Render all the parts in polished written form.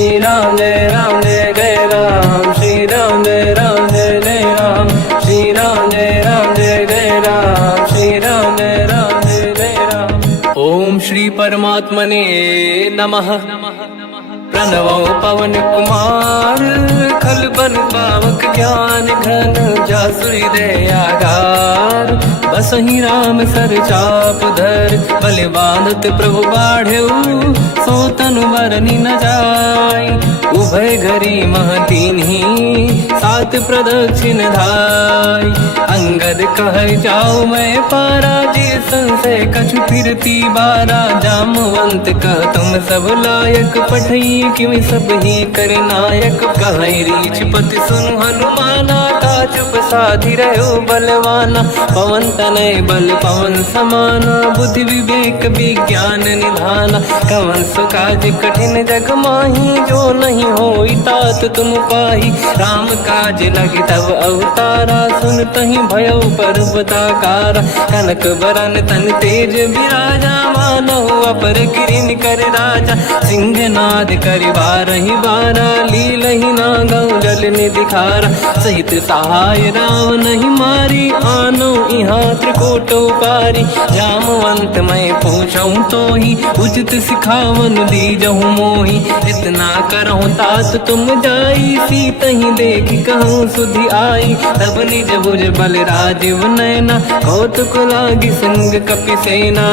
श्री राम जय जय राम, श्री राम जय जय राम, श्री राम जय जय राम, श्री राम जय जय राम। ओम श्री परमात्मने नमः। प्रणवो पवन कुमार, खल बन पावक ज्ञान घन, जासुरी दयागार। बसहि राम सर चाप धर, बल बांधत प्रभु बाढ़ऊ, सो तनु बरनि न जाय। उभय घरी महतीन्ही, सात प्रदक्षिण धाय। अंगद कह जाओ मैं पारा, जी संशय कछु फिरती बारा। जामवंत कह तुम सब लायक, पठई किमि सब ही कर नायक। कहै रीछ पति सुनु हनुमाना, काचुप साधि रहो बलवाना। पवन तनय बल पवन समाना, बुद्धि विवेक विज्ञान निधाना। कवन सो काज कठिन जग माही, जो नहीं होई तात तुम पाही। राम काज लगे तब अवतारा, सुन तहि भयो पर्वताकारा। कनक बरन तन तेज विराजा, मानहु अपर किरिन कर राजा। सिंहनाद करि बारहि बारा, लीलहि नागौ जल निधि खारा। सहित सहाय राम नहीं मारी, आनो इहाँ त्रिकोटौ पारी। जामवंत मैं पूछऊँ तोहि, उचित सिखावन दीजहु मोहि। इतना करहु तात तुम जाई, सीतहि देखि कहूँ सुधि आई। तब निज भुज बल राजीव नयना, कौतुक लागी संग कपिसेना।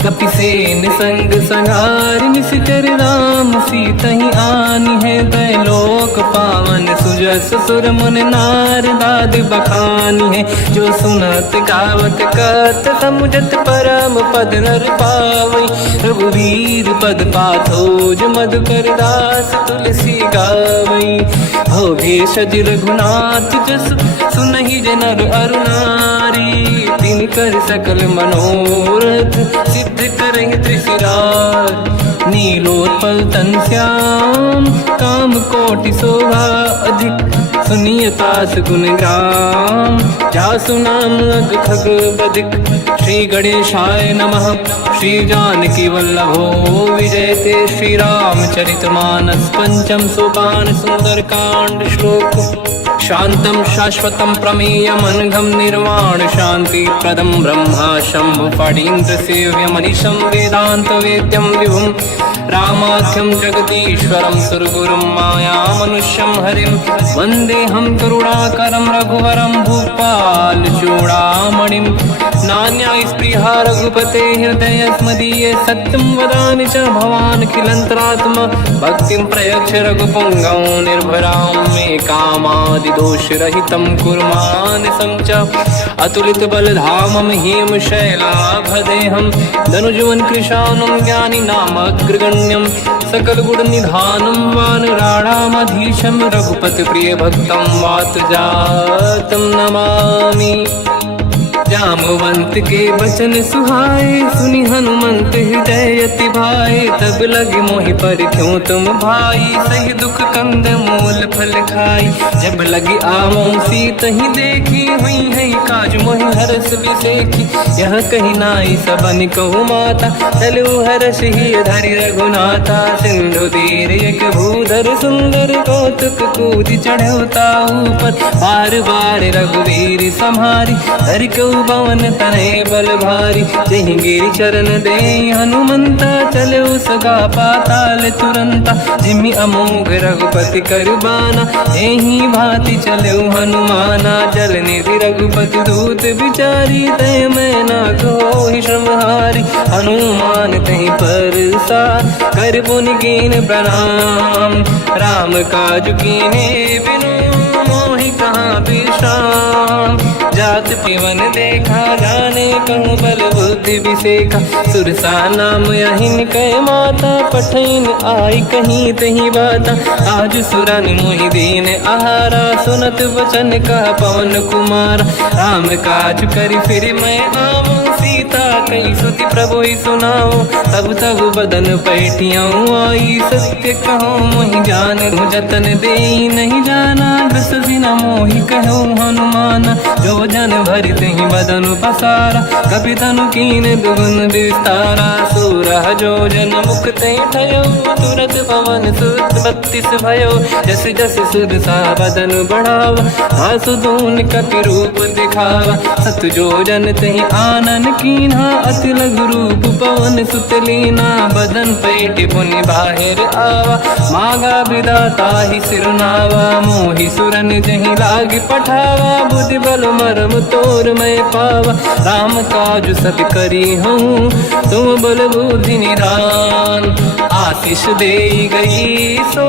कपिसेन संग संहार, निशिचर राम सीतहि आनी है। दैलोक पावन सुजस सुर मुन नार, दाद बखानी है। जो सुनत गावत कहत, समुझत परम पद नर पावै। रघुवीर पद पाथोज, मधुकर दास तुलसी गावै। भोगेशज रघुनाथ जस, सुनहि जनर अरु नारी। तिन कर सकल मनोरथ, सिद्ध करहि त्रिशिरार। नीलोत्पल तन श्याम, काम कोटि शोभा अधिक। सुनिय तास गुण ग्राम, जासु नाम अग खग बदिक। श्री गणेशाय नमः। श्री जानकी वल्लभो विजयते, श्री रामचरित मानस। पंचम सोपान सुंदर कांड श्लोक। शांतं शाश्वतं प्रमेयमनघं, निर्वाण शांति प्रदं ब्रह्मा शंभु फणीन्द्र सेव्यमनिशं। वेदांत वेद्यं विभुं रामाख्यं जगदीश्वरं, सुरगुरुं मायामनुष्यं हरिं। वन्देऽहं करुणाकरं रघुवरं, भूपाल चूडामणिं। नान्यास्पृहा रघुपते हृदयस्मदीये, सत्यं वदामि च भवान् खिलन्तरात्मा। भक्तिं प्रयच्छ रघुपुङ्गं, निर्भरां मे कामादिदोषरहितं कुर्मानसं च। अतुलित बलधामं हेम शैलाभदेहं, धनुजवन कृशानं ज्ञानी नामग्रगण्यं। सकल गुण निधानं वानराणामधीशं, रघुपति प्रिय भक्तं वातजातं नमामि। जामवंत के बचन सुहाए, सुनि हनुमंत हृदय अति भाए। तब लगे मोहि पर क्यों तुम भाई, सही दुख कंद मूल फल खाई। जब लगी आवों सीतहि देखी, हुई है काज मोहि हरस बिसेखी। यह कही नाई सबन कहु माता, चलु हरष ही धरि रघुनाथा। सिंधु तीर एक भूधर सुंदर, कौतुक कूदि चढ़ऊ ताऊ पर। बार बार रघुवीर सम्हारी, धरि कहु पवन तनय बल भारी। जहि गिरि चरण दे हनुमंता, चलो सगा पाताल तुरंता। जिमि अमोघ रघुपति कर बाना, एहि भांति चलो हनुमाना। जल निधि रघुपति दूत बिचारी, तय मैं ना कोहि श्रमहारी। हनुमान तहि परसा, कर पुनि कीन प्रणाम। राम काज कीन्हे बिनु, मोहि कहाँ विश्राम। जात पिवन देखा, जाने कहूँ बल बुद्धि विसेखा। सुरसा नाम यहिन कह माता, पठैन आई कहीं तही बाता। आज सुरन मोहि दीन आहारा, सुनत वचन कह पवन कुमार। राम काज करि फिर मैं आवूं, सीता कई सुति प्रभु सुनाओ। तब तब बदन पैठियाँ आई, सत्य कहो मोहि जान। जतन दे नहीं जाना, दस अस बिना मोहि कहो हनुमान। जो जन भरि तेहि बदन पसारा, कपि तनु कीन दुगुन विस्तारा। सूरह जो जन मुख तेहि भयो, तुरत पवन सुत 32 भयो। जस जस सुर सा बदन बढ़ावा, आसु दून कपि रूप दिखावा। सत जो जन तेहि आनन कीन्हा, अति लघु रूप पवन सुत लीना। बदन पेट पुनि बाहिर आवा, मांगा विधाता ही सिरनावा। मोहि सुरन जहि लाग पठावा, बुद्धि बल मरम तोर मैं पावा। राम काज सब करी हूँ, तुम बल बुद्धि निधान। आशीष दे गई सो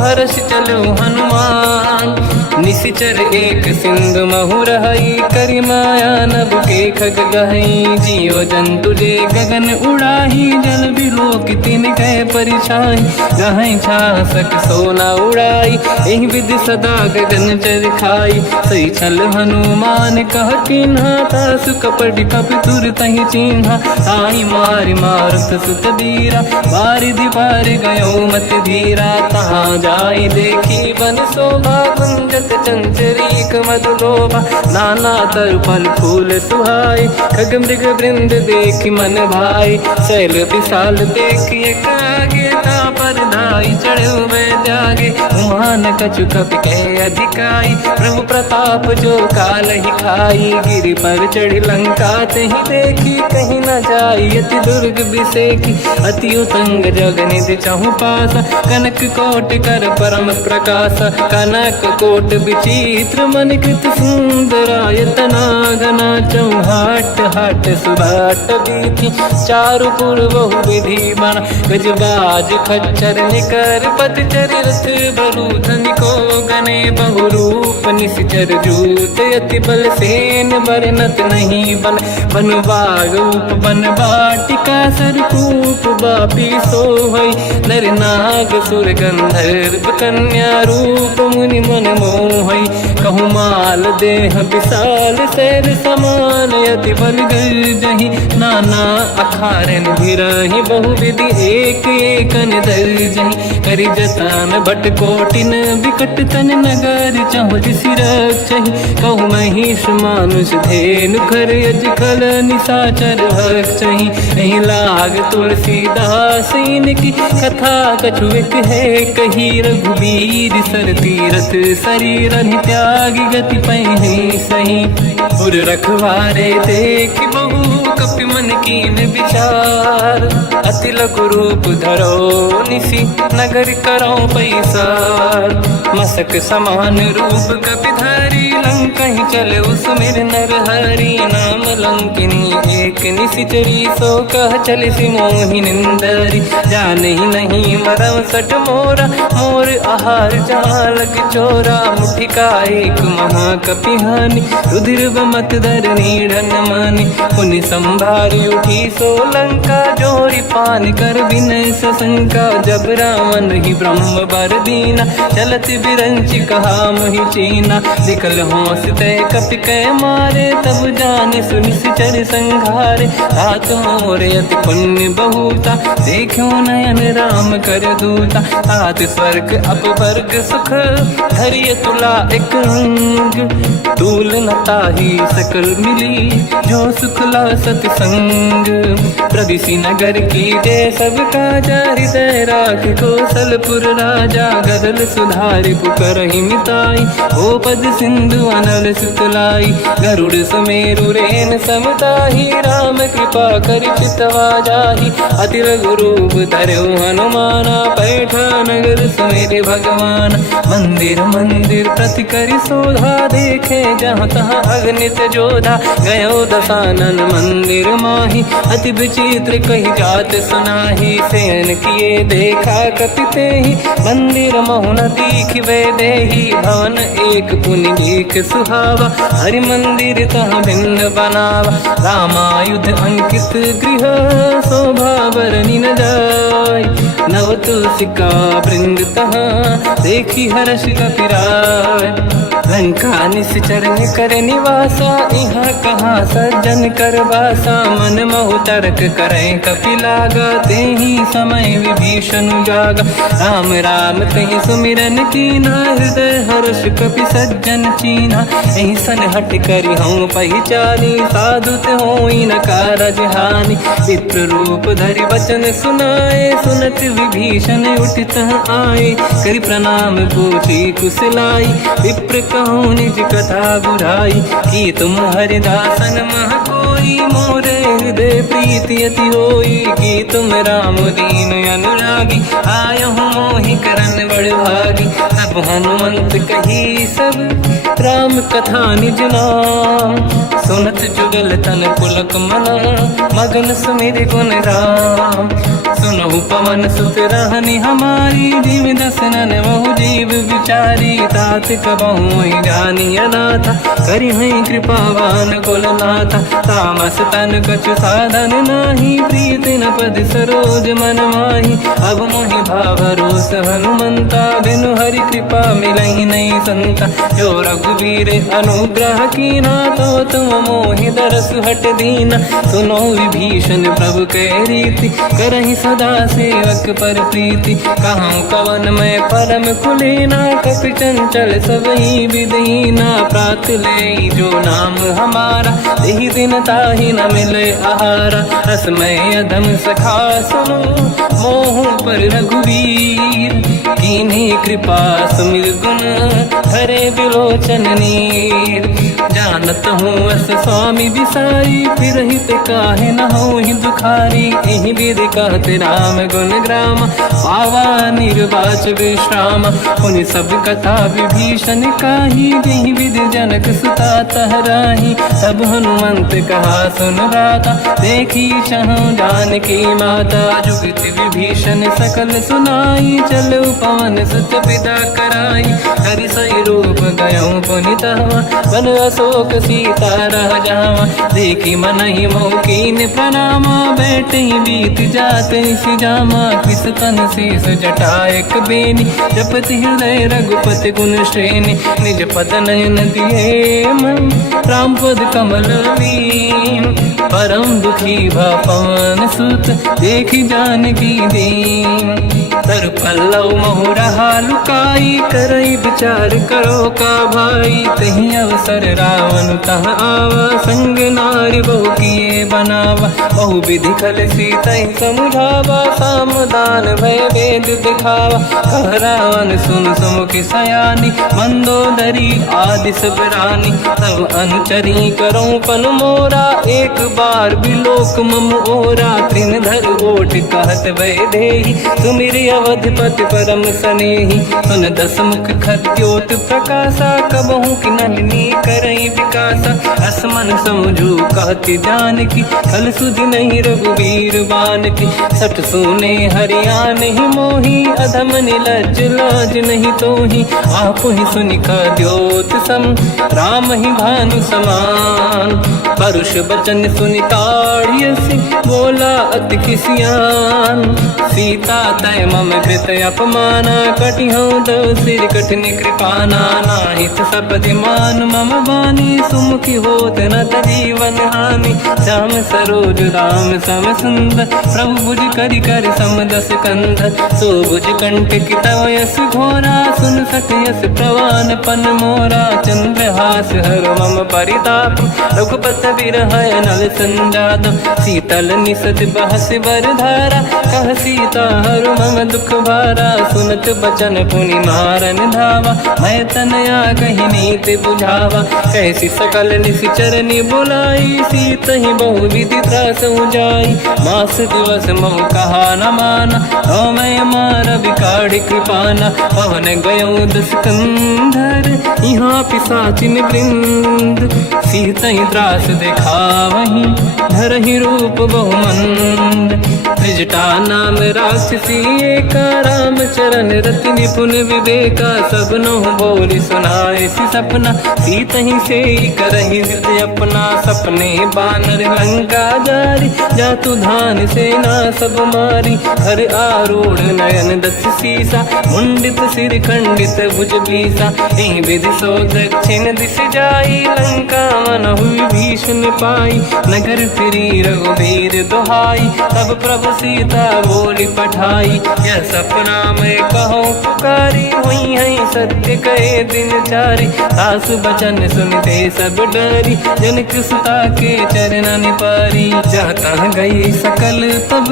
हर्ष चलो हनुमान। निशिचर एक सिंधु महु रहई, करि माया नभ के खग गहई। जीव जंतु जे गगन उड़ाही, जल बिलोक तिन कह परिछाई। गहई छासक सोना उड़ाई, एहि विधि सदा गगन चर खाई। सही छल हनुमान कह किन्हा, तासु कपट कपि तुर तहि चिन्हा। ताहि मारि मारुत सुत बीरा, बारिधि पार गयो मत धीरा। तहाँ जाई देखी बन शोभा, कुंजत चंचरीक मधुलोभा। नाना तर फल फूल सुहाई, खग मृग वृंद देखि मन भाई। शैल विशाल देखिए कागे, पर धाई चढ़ो मैं त्यागे। उमान कछु कपि कह अधिकाई, प्रभु प्रताप जो काल ही खाई। गिरि पर चढ़ी लंका तेहि देखी, कहीं न जाई अति दुर्ग बिसेकी। अति उत्तंग जग निधि चहु पासा, कनक कोट कर परम प्रकाश। कनक कोट विचित्र मन कृत सुंदरायतना घना। चौहाट हाट सुभाट बीथी, चारु पुर बहु विधि बना। गजबाज खच्चर निकर पतचर, रथ बरु धनिको गने। बहु रूप निशिचर जूत, अति बल सेन बरनत नहीं बन। बन बाग उप बन बाटिका, सरकूप बापी सोहई। नर नाग सुर गंधर्व कन्या, रूप मुनि मन मोहई। कहु माल देह विशाल, शैल समान अति बल गर्जहि। नाना अखारन भिरहि, बहु विधि एक एकन दर्जहि। करि जतन भट कोटिन, विकट तन नगर चहु दिसि रक्षहि। कहु महिष मानुष धेनु, खर अजखल निशाचर भक्षहि। एहि लाग तुलसीदास इनकी, कथा कछु एक है कही। रघुबीर सर तीरथ शरीर, त्यागी गति पहि सही। उर रखवारे देख बहु, कपि मन कीन विचार। अति लघु रूप धरो निशि, नगर करो पैसार। मसक समान रूप कपि धरी, लंकहि चले उसमिर नर हरि। नाम लंकिनी एक निशिचरी, सो कह चलिसि मोहि निंदरी। जानहि नहीं मरम सट मोरा, मोर आहार जालक चोरा। मुठिका एक महाकपि हानि, रुधिर बमत धरनी ढन मानि। पुनि संभारी उठी सो लंका, जोरी पान कर विनय सशंका। जब रावण ही ब्रह्म बर दीना, चलत बिरंच कहा मोहि चीना। दिखल होश तय कपि कै मारे, तब जाने सुनिश्चर संघारे। तात मोर अति पुण्य बहुता, देखो नयन राम कर दूता। तात स्वर्ग अपवर्ग सुख, धरिय तुला एक अंग। तूल न ताहि सकल मिली, जो सुखला सतसंग। प्रदिशि नगर की जय सब काजा, हृदय राख कौशलपुर राजा। गदल सुधारि पुकरहि मिताई, ओ पद सिंधु अनल सुतलाई। गरुड़ सुमेरु रेन समताहि, राम कृपा करि चितवा जाहि। अति लघु रूप धरौ हनुमाना, पैठा नगर सुमेरि भगवान। मंदिर मंदिर प्रति करि शोधा, देखे जहाँ तहाँ अगणित जोधा। गयो दशानन मंदिर माहि, अति विचित्र कही जात सुनाहि। शयन किए देखा कपि तेहि, मंदिर महु न दीखिबे देहि। भवन एक पुनि देख सुहावा, हरि मंदिर तहाँ भिन्न बनावा। रामायुध अंकित गृह, शोभा बरनि न जाय। नव तुलसी का वृंद तहाँ देखी हर्ष कपिराय। लंका निश्चर करे निवासा यहाँ कहाँ सज्जन कर वासा। मन महु तर्क करें कपिलागा तेहि समय विभीषण जागा। राम राम तेहि सुमिरन कीना हृदय हर्ष कपि सज्जन चीना। एहि सन हट करि हूँ पहिचानी साधुत होई न कारज हानि। विप्र रूप धरि वचन सुनाए सुनत विभीषण उठित आए। करि प्रणाम पूछी कुशलाई विप्र कहूँ निज कथा बुराई। कि तुम हरिदासन मह कोई मोरे हृदय प्रीति अति होई। कि तुम राम दीन अनुरागी आयहु मोहि करन बड़ भागी। तब हनुमंत कही सब राम कथा निज नाम। सुनत जुगल तन पुलक मना मगन सुमिर गुण राम। सुनहु पवन सुत रहनि हमारी जीव दसनन महु जीव विचारी। तात कबहु जानी अनाथा करि हैं कृपावान कुलनाथा। तामस तन कछु साधन नाही प्रीति न पद सरोज मन माही। अब मोहि भावरोस हनुमंता बिनु हरि कृपा मिलहि नहीं संता। जो रघुवीर अनुग्रह कीना तो तुम मोहि दरस हट दीना। सुनो विभीषण प्रभु के रीति करहि सदा सेवक पर प्रीति। कहूँ कवन मैं परम कुलीना कपि चंचल सबई विदहीना। प्रात ले जो नाम हमारा यही दिन ताहि न मिले आहारा। रसमय अधम सखा सुनो मोह पर रघुवीर। कीन्ही कृपा सुमिर गुण हरे बिलोचन नीर। जानत हूँ अस स्वामी बिसाई फिर हित काहे न होहि दुखारी। एहि विधि कहते राम गुण ग्राम पावा निर्वाच विश्राम। पुनि सब कथा विभीषण काही जेहि विधि जनक सुता तहराही। तब हनुमंत कहा सुन राता देखी चहु जानकी माता। जुगति विभीषण सकल सुनाई चलो पवन सुत पिता कराई। हरि सही रूप गयऊँ पुनितवा बन अशोक सीता रह जावा। देखी मनहि मोकीन प्रणामा बैठ ही बीत जाते सिजामा। किस तन शीस जटायक बेनी जपति हृदय रघुपति गुण श्रेणी। निज पद नयन दिए मन राम पद कमल लीन। परम दुखी भा पवन सुत देखी जानकी दीन। तर पल्लव महु रहा लुकाई करई विचार करो का भाई। तही अवसर रावण तह आवा संग नारी बहु किए बनावा। बहु विधि खल सीतहि समुझावा सामदान भय वेद दिखावा। कह रावण सुन सुमुखि सयानी मंदोदरी आदि सब रानी। तब अनुचरी करो पन मोरा एक बार बिलोक मम ओरा। तृण धर ओट कहत वै देहि सुमिर अवधपति परम सनेहि। सुन दस मुख खद्योत प्रकाशा कबहु कि नलिनी करई विकासा। असमन समझू कहति जानकी खल सुधि नहीं रघुवीर बानकी। सठ सुने हरियाण ही मोही अधम निलज लाज नहीं तोही। आप ही सुनि खद्योत सम राम ही भानु समान। परुष बचन सुनि ताड़ियसि बोला अति किसियान। सीता तय मम कृत अपमाना कटिहऊँ दो सिर कठिन कृपाना। नाहित सपदि मान मम बानी सुमुखी होत न जीवन हानि। श्याम सरोज राम सम सुंदर प्रभु भुज करि कर समदस कंध। सो भुज कंठ की तव यस घोरा सुन सठ यस प्रवान पन मोरा। चंद्रहास हर मम परिताप रघुपत बिरह नल संजात। शीतल निसत बहस बर धारा कह सीता हर मम दुख भारा। सुनत बचन पुनि मारन धावा मैं तनया कही नीति बुझावा। कैसी सकल निश्चरनि बुलाई सीतहि बहु विधि त्रास जाई। मास दिवस महु कहा न माना तो मैं मार बिकाढ़ कृपाना। पवन गयो दस कंधर यहाँ पिशाचिन वृंद। सीतहि त्रास दिखावहीं धरहि रूप बहुमंद। त्रिजटा नाम राक्षसी एका, राम चरण रति निपुण विवेका। सब नहुँ बोली सुनाए सि सपना, सीत ही से करहि हृदय अपना। सपने बानर लंका जारी, जातु धान सेना सब मारी। हर आरूढ़ नयन दस सीसा, मुंडित सिर खंडित भुज बीसा। एहि विधि सो दक्षिण दिश जाई, लंका मनहु विभीषण पाई। नगर फिरी रघुबीर दुहाई, तब प्रभु सीता बोली पठाई। यह सपना मैं कहूँ पुकारी, हुई है सत्य कहे दिन चारी। सास बचन सुनते सब डरी, जनक सुता के चरण पारी। जाता गई सकल तब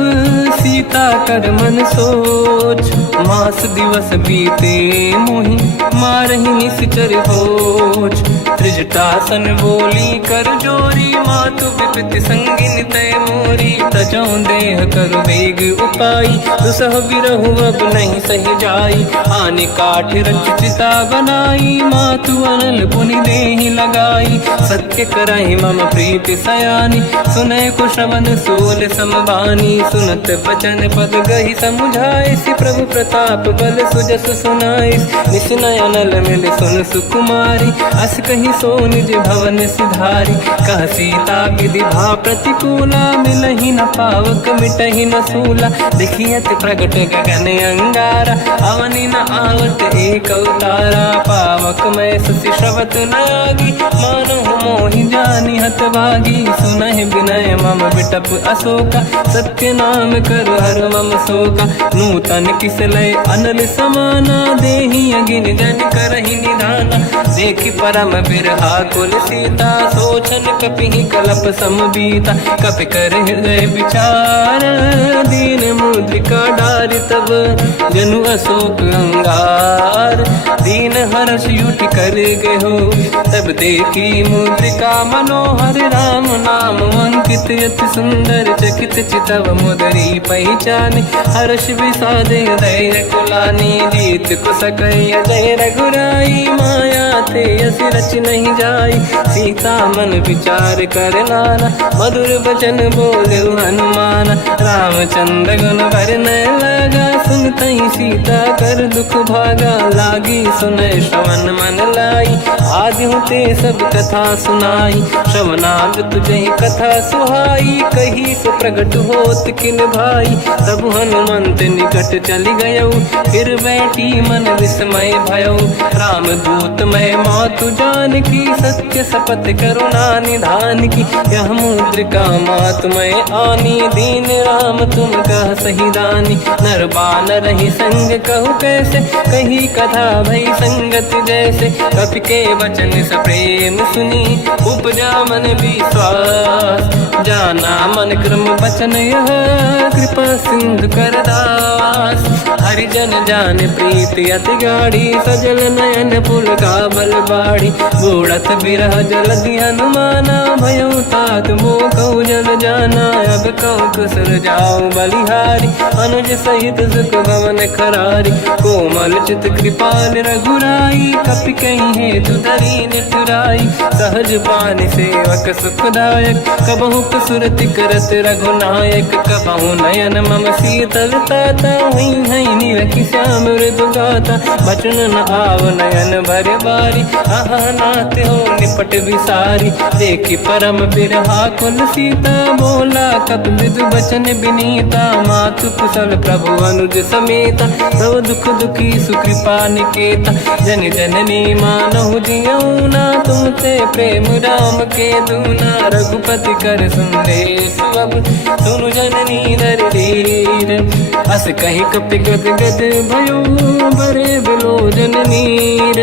सीता कर मन सोच, मास दिवस बीते मोहि मारहि निश्चर होच। त्रिजटासन बोली कर जोरी, मातु विपति संगिन तय मोरी। तजौ देह कर वेग उपाई, दुसह बिरहु अब नहीं सही जाई। आने काठ रचिता बनाई, मातु अनल पुनि देहि लगाई। सत्य कराई मम प्रीति सयानी, सुनय कुशवन सूल समबानी। सुनत बचन पद गहि समुझाए, सि प्रभु प्रताप बल सुजस सुनाई। निसनय अनल मिल सुन सुकुमारी, अस कहि सो निज भवन सिधारी। कह सीता विधि भा प्रतिकूला, मिलहि न पावक मिटहि न सूला। देखियत प्रगट गगन अंगारा, अवनि न आवत एक अवतारा। पावक मैं ससि श्रवत न आगी, मानहु मोहि जानि हतभागी। सुनहि विनय मम बिटप अशोका, सत्य नाम कर हर मम शोका। नूतन किस लय अनल समाना, देहि अगिन जन करहि निधाना। देखि परम बिरहा कुल सीता, सोचन कपिहि कलप समबीता। कपि कर हृदय विचार, दीन मुद्रिका डारि तब जनु अशोक अंगार। दीन हर्ष युट कर गयो, तब देखी मुद्रिका मनोहर। राम नाम अंकित अति सुंदर, चकित चितव मुदरी पहचान। हर्ष विषाद हृदय कुलानी, जीत कुश कहि जय रघुराई। माया ते यस रच नहीं जाई, सीता मन विचार कर नाना। मधुर बचन बोले हनुमान, रामचंद्र गुण वर्णय लगा। सुनतहि सीता कर दुख भागा, लागी सुनय श्रवण मन लाई। आदि ते सब कथा सुनाई, श्रवणाग तुझे कथा सुहाई। कही सो प्रगट होत किन भाई, तब हनुमंत निकट चली गयो। फिर बैठी मन विस्मय भयो, राम दूत मैं मातु जानकी। सत्य शपथ करुणा निधान की, यह मुद्रिका मातु मैं आनी। दीन राम तुम कह सही दानी, नर बानर ही संग कहु कैसे। कही कथा भई संगत जैसे, कपि के वचन सप्रेम सुनी। उपजा मन विश्वास, जाना मन क्रम वचन यह। कृपा सिंधु कर दास, हरिजन जान प्रीति अति गाढ़ी। सजल नयन पुल का बल बाढ़ी, बूढ़त बिरह जलधि हनुमाना। भयउ तात मोह कहु जल जाना, अब कहु कुशल जाऊ बलिहारी। अनुज सहित सुख भवन खरारी, कोमल चित कृपाल रघुराई। कपि कहि हेतु धरी निठुराई, सहज पानि सेवक सुखदायक। कबहु कसुरति करत रघुनायक, कबहु नयन मम शीतलता। हुई है निरखि श्याम मृदु गाता, बचन न आव नयन भर बारी। आहा नाथ हो निपट विसारी, देखि परम बिरहा कुल सीता। बोला कपि मृदु बचन विनीता, मातु कुशल प्रभु अनुज समेता। सब दुख दुखी सुकृपा निकेता, जन जननी मानहु जियौना। तुम ते प्रेम राम के दूना, रघुपति कर संदेश अब सुनु जननी नर धीर। अस कहि कपि गद गद भयो, बरे बिलोचन नीर।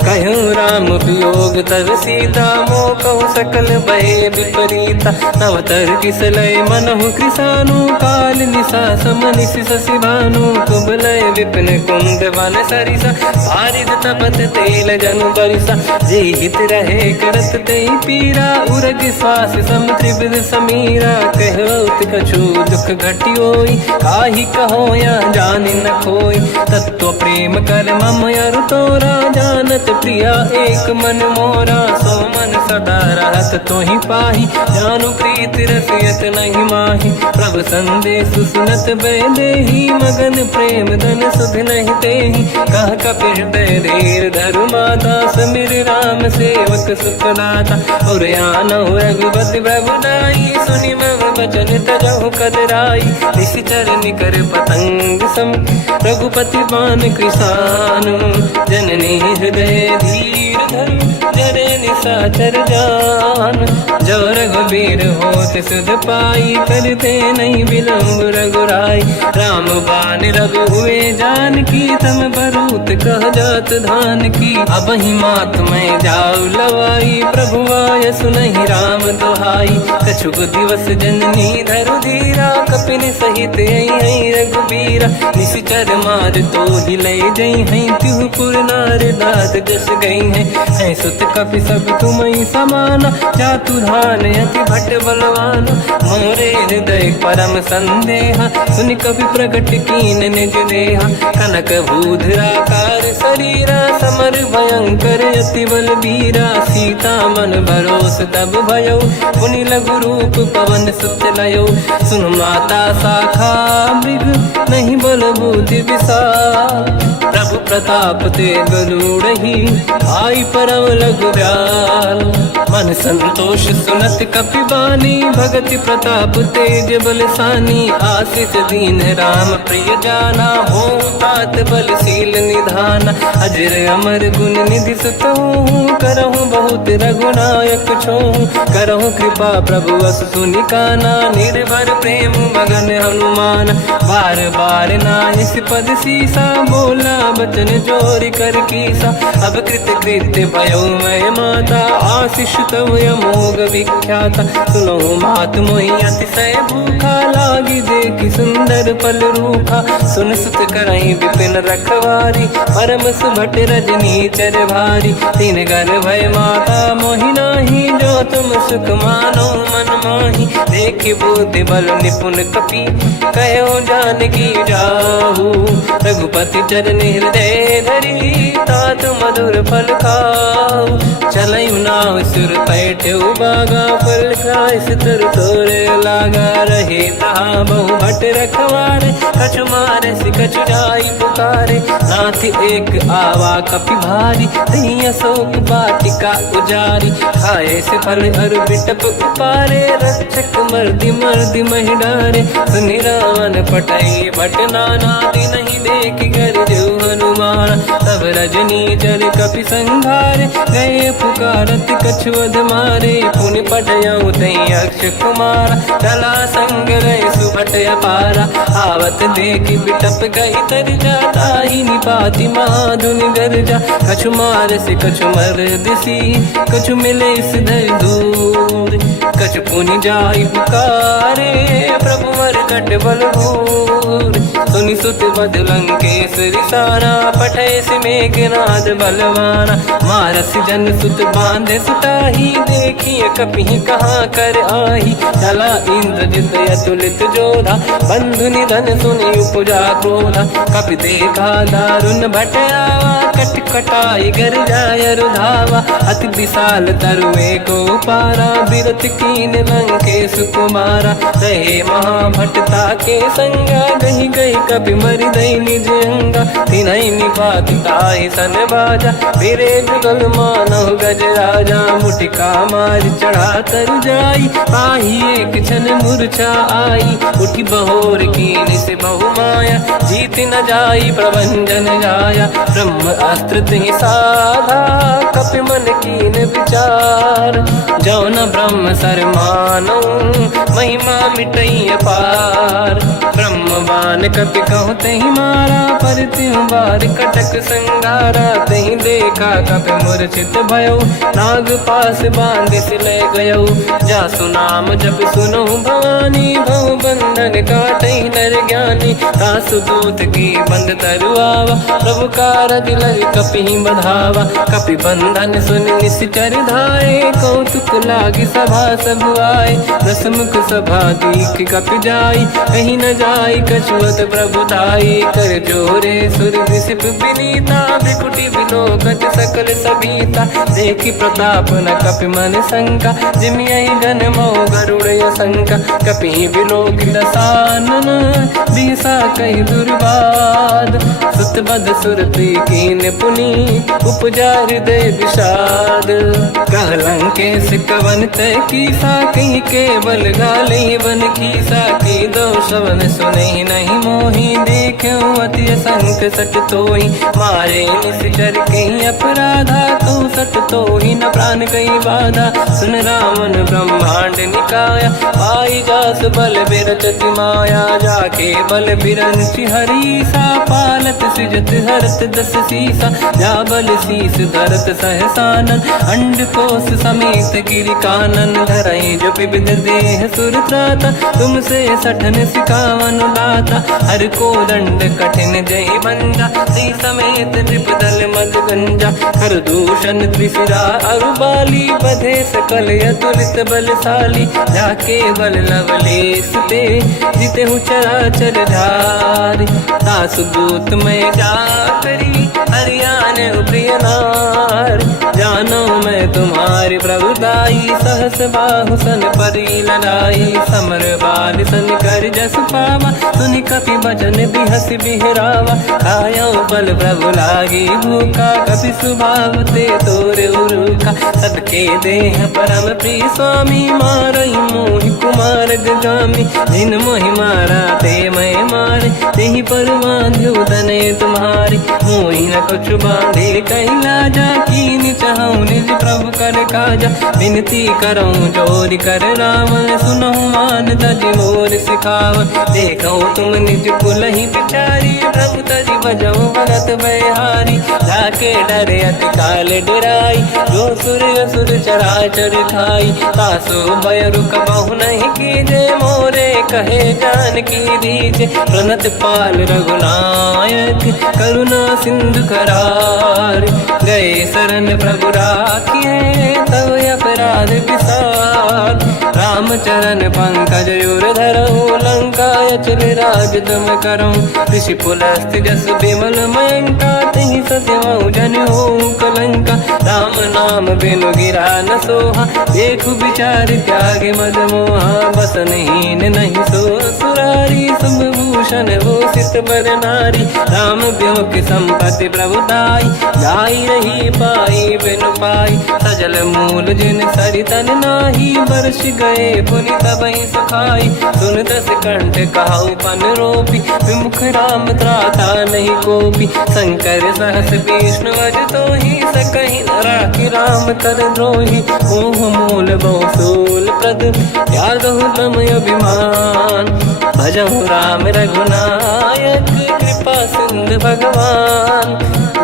कहूँ राम वियोग तब सीता, मोह कहु सकल भय विपरीता। नवतर किस लय मनहु कृसानु, काल निशा समनिश शशि भानु। कुबलय विपिन कुंद वन सरिसा, पारिद तपत तेल जनु बरिसा। जे हित रहे करत ते पीरा, उरग श्वास सम त्रिविध समीरा। कहत कछु दुख घटियोई, काहि कह हो या जाने न खोई। तत्व प्रेम कर मम अरु तोरा, जानत प्रिया एक मन मोरा। सो मन सदा रहत तो ही पाही, जानु प्रीत रसियत नहीं माही। प्रभु संदेश सुनत बेदेही, मगन प्रेम धन सुध नहीं तेही। कह कपि हृदय धीर धरु माता, समिर राम सेवक सुखदाता। और आनहु रघुपति प्रभु दाई, सुनि मम बचन तजहु कदराई। निश्चर निकर पतंग सम, रघुपति बान कृसानु। जननी हृदय धीर धरु, जरे निशाचर जान। जो रघुबीर होत सुध पाई, करते नहीं विलम्ब रघुराई। राम बान रघु हुए जानकी, तम बरूत कह जात धान की। अब ही मात मैं जाऊ लवाई, प्रभु आय सुनहि राम दुहाई। कछुक दिवस जननी धरु धीरा, कपिन सहित आई रघुबीरा। निश्चर मार तो ही ले जई हैं, तिहु पुर नार दात जस गई हैं। सुत कपि सब तुमहि समाना, जातु धान अति भट बलवाना। मोरे हृदय परम संदेहा, सुनि कपि प्रगट कीन निज देहा। कनक भूधराकार शरीरा, समर भयंकर अति बलबीरा। सीता मन भरोस तब भयो, पुनि लघु रूप पवन सुत लयो। सुन माता शाखा मृग, नहीं बल बुद्धि विशाल। प्रभु प्रताप ते गरुड़हि, आई परम लघु ब्याल। मन संतोष सुनत कपि बानी, भगति प्रताप तेज बलसानी। आशीष दीन राम प्रिय जाना, हो तात बलशील निधाना। अजर अमर गुण निधि सुतहु, करहु बहुत रघुनायक छोहु। करहु कृपा प्रभु अस सुनि काना, निर्भर प्रेम मगन हनुमान। बार बार नाहिस पद सीसा, बोला बचन जोरि कर कीसा। अब कृत कृत्य भयो मैं माता, आशीष तव अमोघ विख्याता। सुनो मात मोहि अतिशय भूखा, लागी देखि सुंदर पल रूखा। सुन सुत करहि विपिन रखवारी, परम सुभट रजनी चर भारी। तीन घर भय माता मोहि नाही, जो तुम सुख मानो मन माही। देखि बुद्धि बल निपुण कपि, कहो जानकी जाहू। रघुपति चरण हृदय धरी, तात मधुर फल खाऊ। चलऊ नाव सुर पैठ्यौ बागा, फल खाय सितर तोरे लागा। रहे तहाँ बहु भट रखवारे, कछु मारे सि कछु जाई पुकारे। नाथ एक आवा कपि भारी, दही अशोक वाटिका उजारी। खाए से फल अरु बिटप उपारे, रक्षक मर्दि मर्दि महि डारे। सुनि रावण पटई भट नाना, नहीं देख कर जो हनुमान। तब रजनी चर कपि संघारे, गए पुकारत कछुअध मारे। पुनि पटयऊ तई अक्ष कुमारा, चला संग रहे सुभट अपारा। आवत देखि बिटप गई तर जाता, ही निपाति माधुनि गरजा। कछु मार से कछु मर दिसी, कछु मिले इस धर दूर। कछु पुनि जाई पुकारे, प्रभु मरकट बलभूर। सुनि सुत बद लंकेश्वरी सारा, पठय से मेघनाद बलवाना। मारस जन सुत बांधे सुताही, देखिए कपि कहाँ कर आही। चला इंद्रजित अतुलित जोधा, बंधु निधन सुनि उपजा क्रोधा। कपि देखा दारुण भट आवा, कट कटाई गर जाय रुधावा। अति विशाल तरुए को पारा, बिरत कीन लंकेश कुमारा। रहे महाभटता के संगा, गही गई कपि मरि दई निज अंगा। तिन्हि निपाति ताहि सन बाजा, फिरे जुगल मानव गज राजा। मुटिका मार चढ़ा तर जाई, पाही एक क्षण मूर्छा आई। उठी बहोर कीन से बहु माया, जीत न जाई प्रभंजन जाया। ब्रह्म अस्त्र तिहि साधा, कपि मन कीन विचार। जो न ब्रह्म सर मानो, महिमा मिटई अपार। ब्रह्म बान कपि कहु तहि मारा, पर त्यों बार कटक संगारा। तहि देखा कपि मूर्छित भयो, नाग पास बांधिस ले गयो। जासु नाम जप सुनो भवानी, भव बंधन काटहि नर ज्ञानी। तासु दूत की बंद तरुआवा, प्रभु कारज लग कपि बधावा। कपि बंधन सुनि निश्चर धाये, कौतुक लागी सभा सब आए। दसमुख सभा दीख कपि जाई, कहीं न जाई कछुअत प्रभु प्रभुताई कर जोरे सुर विसिप विनीता विकुटी विलोकत सकल सबीता देखी प्रताप न कपि मन शंका जिमियहि गण मो गरुड़ शंका कपि विलोकित सानन दिशा कहि दुर्वाद सुत बद सुरति कीन पुनि उपजा हृदय विषाद कहलंके सिकवन तय कीसा कहीं केवल गाले बन कीसा की दो शवन सुने नहीं मोही देखे अति संक सट तोई मारे निश्चर कहीं अपराधा तो सट तो ही न प्राण कहीं बाधा सुन रावण ब्रह्मांड निकाया पाई जास बल बिरचति माया जाके बल बिरंचि हरीसा पालत सिजत हरत दस सीसा जा बल शीस धरत सहसानन अंड कोस समेत गिरि कानन धरई जो विविध देह सुर त्राता तुमसे सठन सिखावन दाता हर को दंड कठिन जय बंजा सी समेत नृपदल मद गंजा हर दूषण त्रिशिरा अरुबाली बधे सकल अतुलित बलशाली जाके बल लवलेस ते जिते हूँ चराचर धारी दास दूत में जा करी हरियाण प्रिय नार जानो मैं तुम्हारी प्रभुताई सहस बाहु सन परी लड़ाई समर बाल सन कर जस पावा सुनि कपि भजन बिहस बिहरावा खायो बल प्रभु लागी भूखा कपि स्वभाव ते तोर उरुखा सबके देह परम प्रिय स्वामी मारई मोहि कुमार गामी जिन मोहि मारा ते मैं मारे तेहि पर बांध्यो दने तुम्हारी मोहि न कुछ बांधे कैला जा कीन चाहूं निज प्रभु कर काजा विनती करऊं जोर कर रावण सुनहु मान तज मोर सिखावन देखो तुम निज कुल ही बिचारी प्रभु तज बजऊ भगत बहारी जाके डरे अति काल डराई जो सुर असुर चराचर खाई तासो भय रुक बहु नहीं कीजे मोरे कहे जान की दीजे प्रणत पाल रघुनायक करुणा सिंधु करार गए शरण प्रभु राखिए तव अपराध विसार रामचरण पंकज युर धरऊ लंका अचल राज तुम करऊं ऋषि पुलस्त जस विमल मयंका तिहि सस्यऊ जन हो कलंका राम नाम बिनु गिरा न सोहा देखु विचार त्याग मद मोहा बसनहीन नहीं सो सुरारी शुभ भूषण हो सित बर नारी राम ब्यों की संपत्ति प्रभुताई जाई रही पाई बिनु पाई सजल मूल जिन सरितन नाही वर्ष गए पुनि तबहि सुखाई सुन दस कंठ कहाऊ पन रोपी विमुख राम त्राता नहीं कोपी शंकर सहस विष्णु अज तो ही सकहि न राखि राम कर द्रोही मोह मूल बहुसूल प्रद त्यागहु तम अभिमान भजहु राम रघुनायक कृपा सिंधु भगवान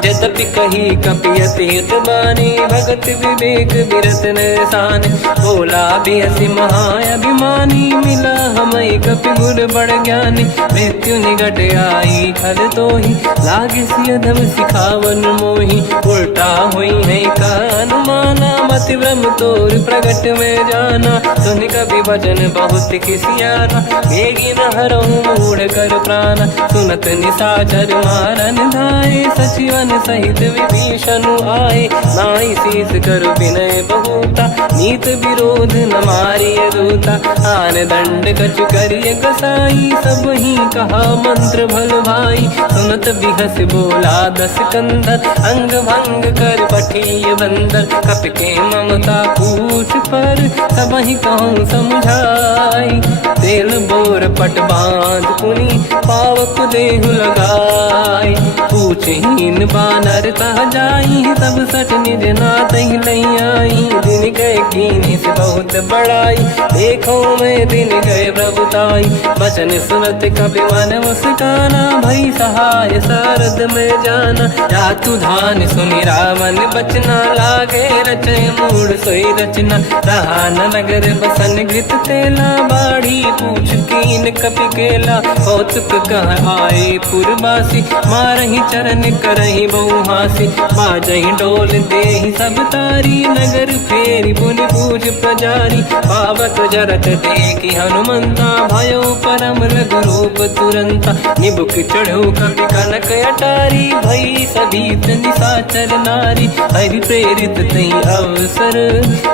यद्यपि कही कपियति हित बानी भगत विवेक बिरत निशान बोला बिहसी महाअभिमानी मिला हमई कपि गुर बड़ ज्ञानी मृत्यु निकट आई खल तो ही लागे सियधम सिखावन मोही उल्टा हुई है का अनुमाना मति ब्रह्म तोर प्रगट में जाना सुन कभी भजन बहुत खिसियाना बेगी न हरहु मूढ़ कर प्राण सुनत निशाचर मारन धाये सचिवन सहित विभीषण आए नाई शीस कर विनय बहुता नीत विरोध न मारिय दूता आन दंड कछु करिय कसाई सब ही कहा मंत्र भल भाई सुनत बिहस बोला दस कंधर अंग भंग कर पठिय बंदर कप के ममता पूछ पर सब ही कहूँ समझाई तेल बोर पट बांध पुनि पावक देहु लगाई पूछहीन बानर तह जाई तब सट निज नाथ ही लई आई दिन गए कीनी से बहुत बड़ाई देखो मैं दिन गए प्रभुताई बचन सुनत कपि मन मुस्काना भई सहाय शरद में जाना। जातु धान सुनि रावण बचना, लागे रचे मूड सोई रचना। रहा न नगर बसन घृत तेला, बाढ़ी पूछ कीन कपि केला। कौतुक कह आए पुरवासी, मारहि चरण करहि बहु हासी। बाजहि डोल देहि सब तारी, नगर फेरी पुनि पूज प्रजारी। पावक जरत देखि हनुमंता, भयो परम रघुरूप तुरंता। निबुक चढ़ो कपि कनक अटारी, भई सभीत निशाचर नारी। हरि प्रेरित तहि अवसर,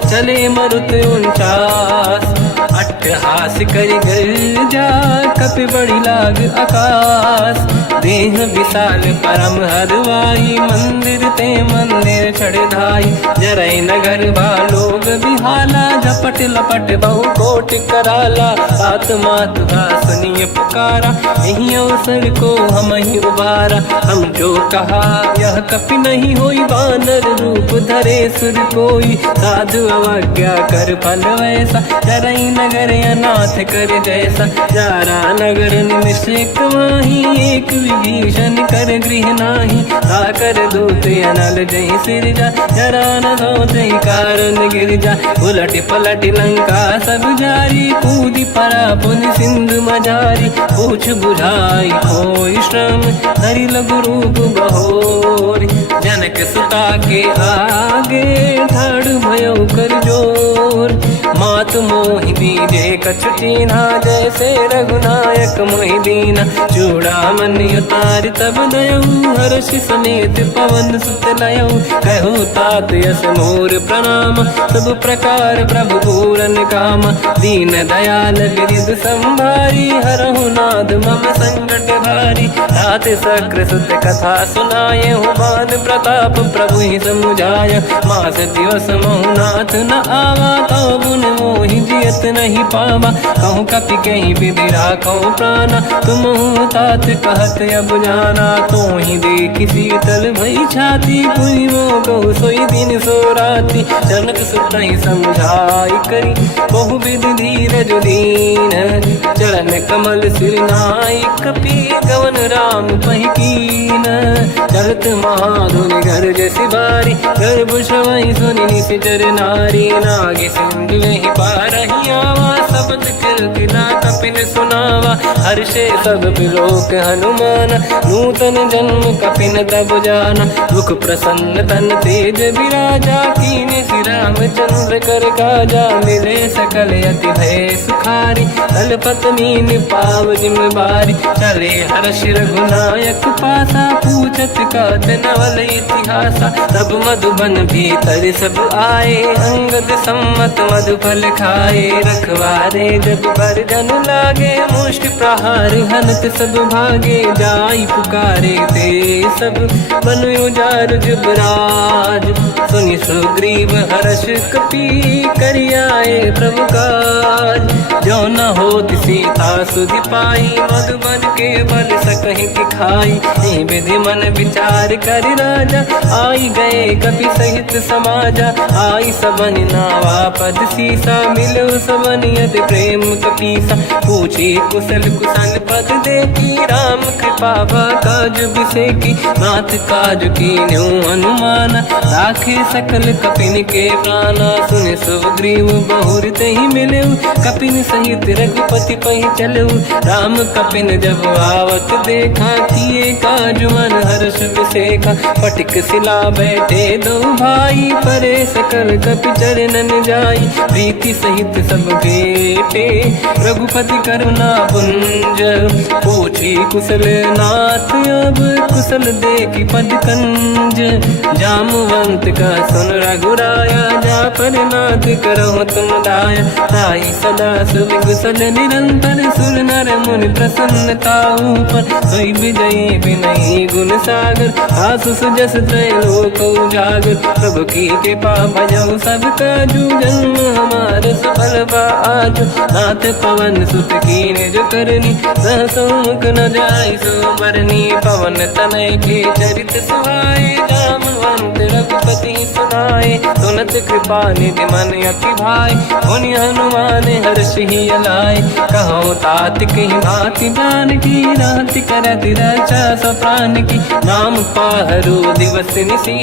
चले मरुत 49। अट्टहास करि गर्जा, कपि बड़ी लाग आकाश। देह विशाल परम हरवाई, मंदिर ते मंदिर चढ़ धाई। जरै नगर बालोग बिहाला, झपट लपट बहु कोट कराला। सात मात का सुनिय पुकारा, यही अवसर को हम ही उबारा। हम जो कहा यह कपि नहीं होई, वानर रूप धरे सुर कोई। साधु अवज्ञा कर फल वैसा, जरै नगर अनाथ कर जैसा। जारा नगर निमिषक माही, एक विभीषण कर गृह नाही। आकर दूत अनल जय सिरजा, जरा न सोचहि कारण गिरजा। उलट पलट लंका सब जारी, कूदी परा पुनि सिंधु मझारी। पूछ बुझाई कोई श्रम, हरि लघु रूप बहोरी। जनक सुता के आगे, ठाड़ भयो कर जोर। मात मोहि दीजे कछु कीन्हा, जैसे रघुनायक मोहि दीना। चूड़ामणि उतारि तब दयऊ, हर्षि समेत पवन सुत लयऊ। कहो तात यस मोर प्रणाम, सब प्रकार प्रभु पूरन काम। दीन दयाल बिरिद संभारी, हरहु नाद मम संकट भारी। तात सक्र सुत कथा सुनाए, हुमान प्रताप प्रभु ही समुझाय। मास दिवस महु नाथ न आवा, तौ गुण मोहि जियत नहीं पावा। कहूँ कपि कहीं विधि राखो प्राणा, तुम तात कहत अब जाना। तो ही देखि शीतल भई छाती, पुनि मोह कहु सोई दिन सो राति। जनक सुत ही समझाई करी, बहु विधि धीरज दीन। चरण कमल सिर नाई, कपि गवन राम पहि कीन। चलत महाधुनि गर्ज सिबारी, गर्भ श्रवहि सुनि निशिचर नारी। नागे सिंधु ही पारहि आवा, शब्द कीर्तिना कपिन सुनावा। हर्षे सब बिलोक हनुमान, नूतन जन्म कपिन तब जाना। मुख प्रसन्न तन तेज विराजा, कीने श्री रामचंद्र कर काजा। मिले सकल अति भय सुखारी, तलपत मीन पाव जिम बारी। चले हर्ष रघुनायक पासा, पूछत कात नवल इतिहासा। तब मधुबन भीतर सब आए, अंगद सम्मत मधुफल खाए। रखवारे जब पर जन लागे, मुष्टि प्रहार हनत सब भागे। जाई पुकारे ते सब, मन उजार जुबराज। सुनि सुग्रीव हर्ष कपि, करियाए प्रभु काज। जो न होत सीता सुधि पाई, मधुबन के बल सकहि कि खाई। हे विधि मन विचार कर राजा, आई गए कपि सहित समाजा। आई सबन नावा पद सीसा, मिलो सबन यदि प्रेम कपीसा। पूछी कुशल कुशल पद देखी, राम कृपा काज बिसेकी। नाथ काज कीन्हु हनुमान, राखे सकल कपिन के प्राणा। सुनि सुग्रीव बहुर तहि मिलऊ, कपिन सहित रघुपति पहि चलऊ। राम कपिन जब आवत देखा, किए काज मन हर्ष विसेखा। फटिक सिला बैठे दो भाई, परे सकल कपि चरणन जाई। प्रीति सहित सब बेटे, रघुपति करुणा पुंज। पूछी कुशल नाथ अब, कुशल देखि पद कंज। जामवंत का सुन रघुराया, जा पर नाथ करहु तुम दाया। ताई सदा सुविकुशल निरंतर, सुर नर मुनि प्रसन्नता ऊपर। सोई विजयी विनयी गुण सागर, आसु सुजस त्रैलोक उजागर। प्रभु की कृपा भजहु सब काजू, जन्म हमार सफल बा आज। नाथ पवन सुत कीन्ह जो करनी, सहसो मुख न जाय सो बरनी। पवन तनय तनय के चरित सुहाए, जामवंत रघुपति सुनाए, सुनत कृपा निधि मन अति भाई, मुनि हनुमान हर्षि अलाए, कहो तात कहीं भांति जान की, रात करत रक्षा सप्रान की, नाम पाहरो दिवस निसी,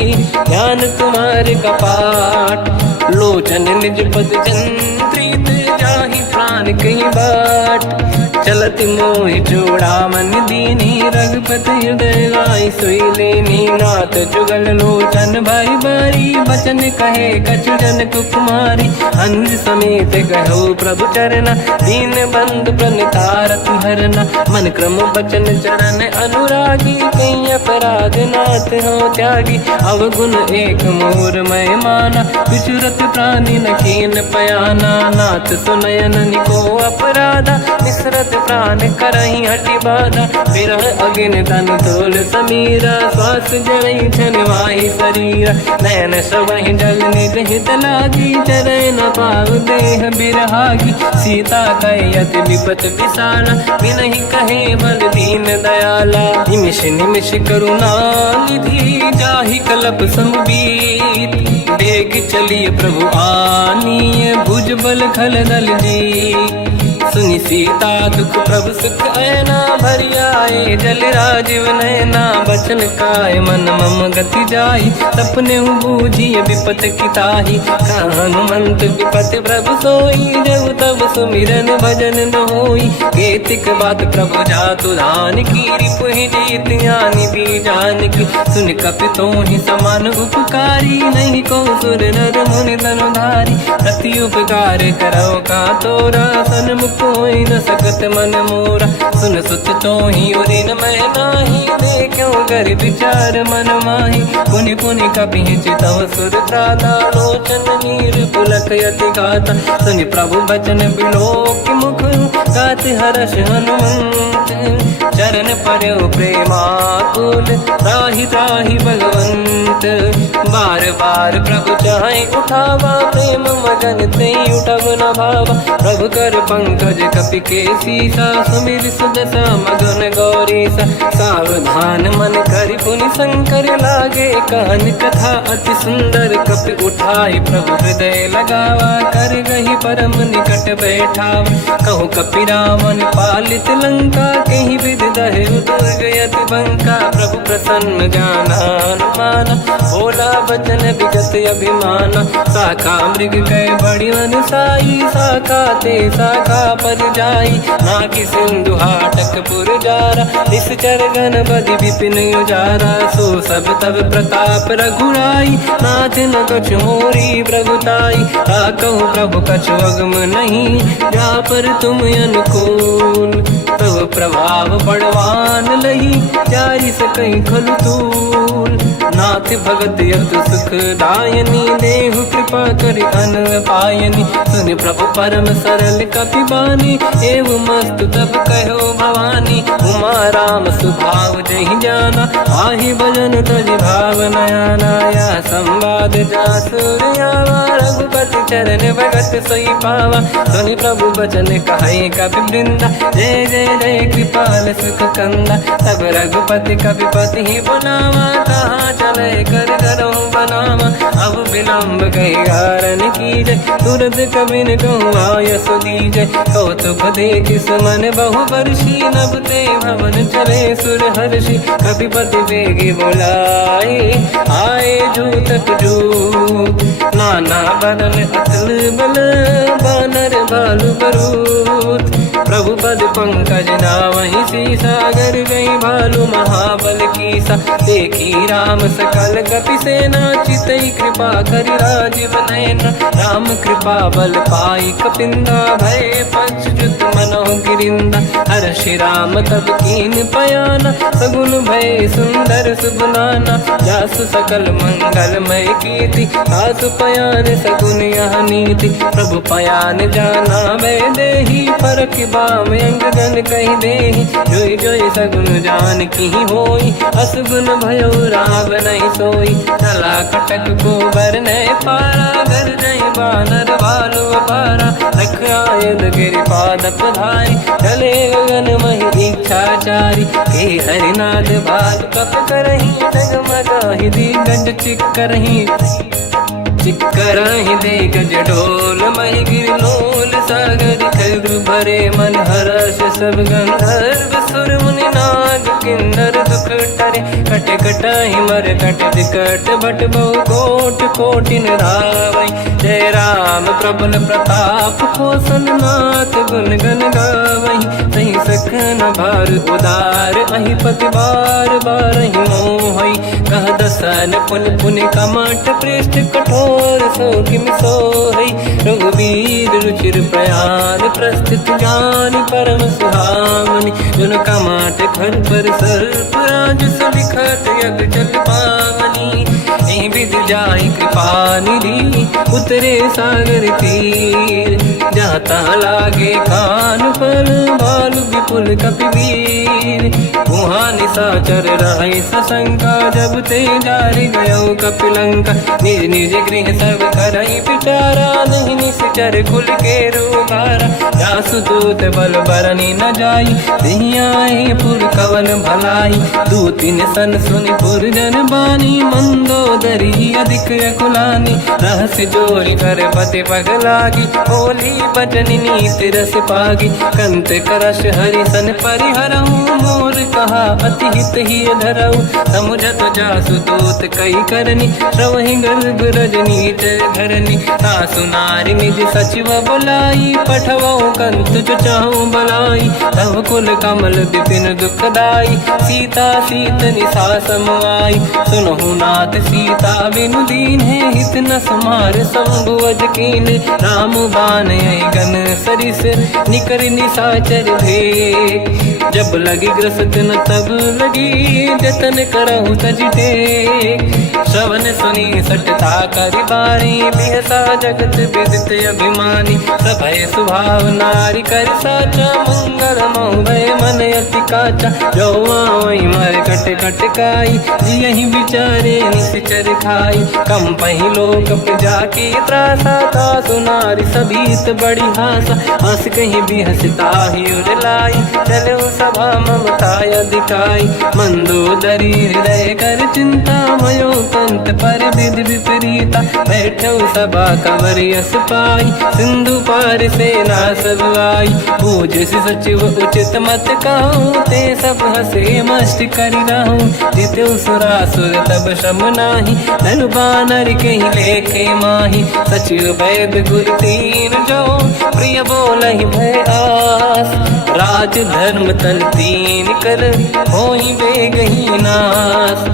ज्ञान तुम्हारे कपाट, लोचन निज पद जंत्रित, जाहि प्राण कहीं बाट, चलत मोहि जोड़ा मन दीनी, रघुपति हृदय लाई सोई लेनी, नाथ जुगल लोचन भाई बारी, बचन कहे कछु जन कुमारी, अंज समेत कहो प्रभु चरना, दीन बंधु प्रणितारति हरना, मन क्रम बचन चरण अनुरागी, कहीं अपराध नाथ हो त्यागी, अवगुण एक मोर मैं माना, विचुरत प्राणी न कीन पयाना, नाथ सुनयन निको अपराधा, मिश्रत प्राण करही हटि बाधा, विरह अग्नि तन तोल समीरा, श्वास जरई छन वाहि शरीरा, नयन सबहि जल निज हित लागी, चरै न पाव देह बिरहागी, सीता कहि अति विपत विसाला, बिनहि कहे बल दीन दयाला, निमिष निमिष करुणा निधि, जाहि कलप समबीत, बेग चलिए प्रभु आनीय, भुज बल खल दल जी, सुनि सीता दुख प्रभु सुख ऐना, भरि आए जल राजीव नैना, बचन काय मन मम गति जाई, सपने बूझी विपत किताही, हनुमंत विपत प्रभु सोई, जब तब सुमिरन भजन न होई, केतिक बात प्रभु जातु धान की, रिपुहि जीत ज्ञानी भी जान की, सुन कपि तोहि समान उपकारी, नहीं को सुर नर मुनि धनुधारी, प्रति उपकार करो का तोरा, सन्मुख होई न सकत मन मोरा, सुन सुत तोहि उरिन मैं नाही, देखो कर विचार मन माही, पुनि पुनि कपि चितव सुर त्राता, लोचन नीर पुलक यति गाता, सुनि प्रभु बचन बिलोक मुख, गात हर्ष हनुमंत, चरण पर्यो प्रेमाकुल, त्राहि त्राहि भगवंत, बार बार प्रभु चाहे उठावा, प्रेम मगन ते उठब न भावा, प्रभु कर पंकज कपि के सीसा, सुमिर सुदशा मगन गौरीसा, सावधान मन करि पुनि शंकर लागे, कान कथा अति सुंदर, कपि उठाई प्रभु हृदय लगावा, कर गही परम निकट बैठावा, कहु कपि रामन पालित लंका, कहीं विद दहे दुर्ग यति बंका, प्रभु प्रसन्न जाना अनुमाना, बोला बचन विगत अभिमाना, शाखा मृग गए बड़ी अनुसाई, शाखा ते शाखा पर जाई, नाकि सिंधु हाटक पुर जारा, निश्चर गण बदि विपिन उजारा, सो सब तब प्रताप रघुराई, नाथ न कछु मोरी प्रभुताई, कहु प्रभु कछु अगम नहीं, जा पर तुम अनुकूल, प्रभु प्रभाव बड़वान लही, जाई सकई खलु तूल, नाथ भगत यत सुख दायनी, देहु कृपा करि अन पायनी, सुनि प्रभु परम सरल कपि बानी, एव मस्तु तब कहो भवानी, उमा राम सुभाव जहि जाना, आहि भजन तज भाव नयाना, या संवाद जासुर आवा, रघुपति चरण भगत सोई पावा, सुनि प्रभु बचन कहे कपि वृंदा, जय जय जय कृपाल सुख कंदा, तब रघुपति कपिपति ही बनावा, कहाँ चले कर करो बनावा, अब विलम्ब कही कारण कीजय, तुरंत कबिन कहूँ आयस दीजय, कौतुक देख सुमन बहु वर्षी, नभ ते भवन चले सुर हर्षि, कपिपति बेगी बुलाए, आए जूतक जूत, नाना बदन अतल बल, बानर बालु बरूत, प्रभु पद पंकज नावहि सीसा, गर गई भालु महाबल कीसा, देखी राम सकल कपि सेना, चितई कृपा करि राजीव नयना, राम कृपा बल पाई कपिंदा, भय पश्चात मनोह गिरिंदा, हर्षि राम तब कीन पयाना, सगुन भय सुंदर सुबलाना, जासु सकल मंगलमय कीर्ति, आसु पयान सगुन यह नीति, प्रभु पयान जाना वै देही, फरक काम अंग गन कही देहि जोई जोई सगुन जान की होई असगुन भयो राव नहीं सोई चला कटक को बर ने पारा घर जई बानर बालू पारा रख आयल गिर पाद पधारी चले गगन मही इच्छाचारी के हरिनाथ भाग कप करही डगमगाहि दिग्गज चिक्करहि दिग्गज ढोल मही गिर लोल सागर खग भरे मन हर्ष सब गंधर्व सुर मुनि नाग किन्नर दुख टरे कट कटाहि मर कट विकट भट बहु कोट कोटि रावै जय राम प्रबल प्रताप कोसल नाथ गुण गन गावै सही सखन भार उदार अहि पति बार बार ही मोहै कह दसन पुन पुन कमठ पृष्ठ कठोर सो किम सोहै रघुवीर रुचिर प्रयाण प्रस्थित जान परम सुहामनि जुन कमठ घर पर सर्प राज सबिखत यग जल पावनी एहि विध जाहि कृपा निधि उतरे सागर तीर जाता लागे कान फल भालु विपुल कपिवीर वहाँ निशाचर रहे सशंका जब ते जारि गयो कपिलंका निज निज गृह सब करई विचारा नहीं निश्चर कुल के रूबारा जासु दूत बल बरनी न जाई दिहियाए पुर कवन भलाई दूतिन सन सुनि पुर जन बानी मंदोदरी अधिक अकुलानी रहस्य जोरी कर पति पगलागी होली बचन नीति रस पागी कंत करश हरि सन परिहरऊ मोर कहा अति हित ही धरऊ समुझत जासु दूत कई करनी श्रवहि गर्भ रजनी जय धरनी सासु नारी निज सचिव बुलाई पठवऊ कंत जो चाहू बलाई तव कुल कमल विपिन दुखदाई सीता सीत निशा समाई सुनहु नाथ सीता बिनु दीन है हित न समार संभुवज कीन राम बान गन सरिस निकर निशाचर भे जब लगी ग्रसत न तब लगी जतन करहु तज टेक श्रवण सुनी सटता करि बारी बिहसा जगत विदित अभिमानी सभय सुभाव नारी कर साचा मंगल मोह भय मन अति काचा जो आवई मर कट कट काई यही विचारे निश्चर खाई कम पही लोक प्रजा की त्रासा था सुनारी सभीत बड़ी हासा हंस कहीं भी हंसता ही उर लाई चलो सभा ममताय दिखाई मंदोदरी हृदय कर चिंता मयो कंत पर विधि विपरीता बैठो सभा कंवर यस पाई सिंधु पार सेना सब आई पूज सचिव उचित मत कहूँ ते सब हसे मस्त करि रहूं जितु सुरासुर तब शम नाही धनु बानर कहीं लेखे माही सचिव वैद गुरु तीन जो प्रिय बोलहि भय आस राज धर्म तन तीन कर होई बेगही नास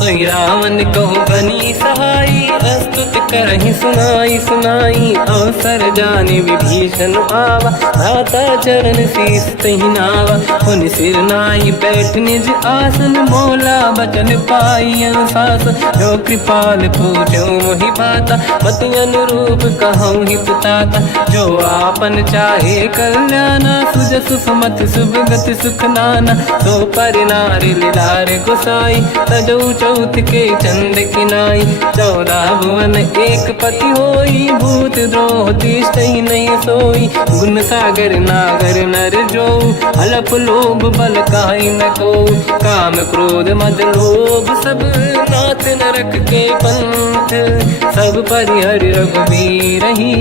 सोई रावण कहु बनी सहाई अस्तुत करहि सुनाई सुनाई अवसर जाने विभीषण आवा धाता चरण शीस तहि नावा पुन सिर नाई बैठ निज आसन मोला बचन पाई अनुशास जो कृपाल पूछो मोहि पाता पति अनुरूप कहूँ हित ताता जो आपन चाहे कल्याणा सुजस सुमति सुभगति सुख नाना तो पर नारी लीलार गोसाई तजौ चौथ के चंद किनाई 14 भुवन एक पति होई भूत द्रोह तिष्ठई नहीं सोई गुण सागर नागर नर जो अलप लोभ बल काई न को काम क्रोध मद लोभ सब नाथ नरक के पंथ सब परिहर रघुबीर ही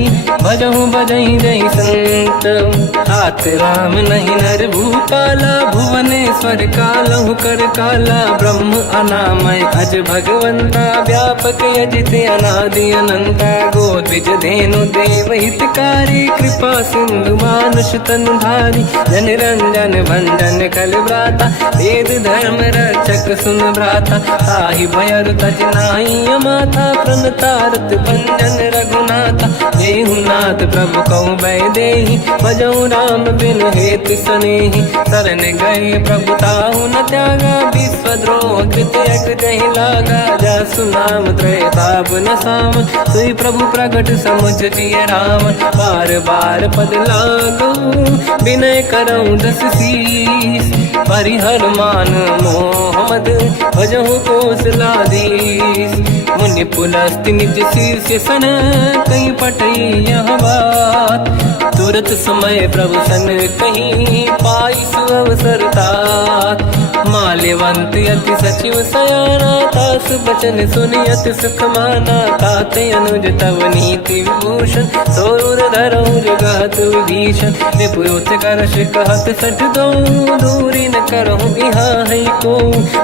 भजहु बजहि जय संत हाथ राम नहीं नर भूपाला भुवनेश्वर कालहु कर काला ब्रह्म अनामय अज भगवंता व्यापक यजित अनादि अनंता गोद्विज धेनु देव हितकारी कृपा सिंधु मानुष तनुधारी जन रंजन भंजन कल व्राता वेद धर्म रक्षक सुन भ्राता ताहि भयर तज नाहि माथा प्रणतारत भंजन रघुनाथा देहुनाथ प्रभु कहु बै देहि भजऊ राम बिनु हेतु सनेहि शरण गए प्रभु ताहु न त्यागा विश्वद्रोह चित एक जही लागा जासु नाम त्रैताप न सावन सोई प्रभु प्रगट समुझ जिय रावण बार बार पद लागू विनय करऊं दस शीस परिहर मान मोहम्मद भजहु कोसलाधीश मुनि पुलस्ति निज शीर्ष सन कहीं पटई यह बात तुरत समय प्रभु सन कहीं पाई सुअवसर तात माल्यवंत अति सचिव सयाना तास बचन सुनि अति सुख माना ताते अनुज तव नीति विभूषण सोरुर धरऊं जगत विभीषण विपुत करश कहत सठ दो दूरी न करहूँ यहाँ है को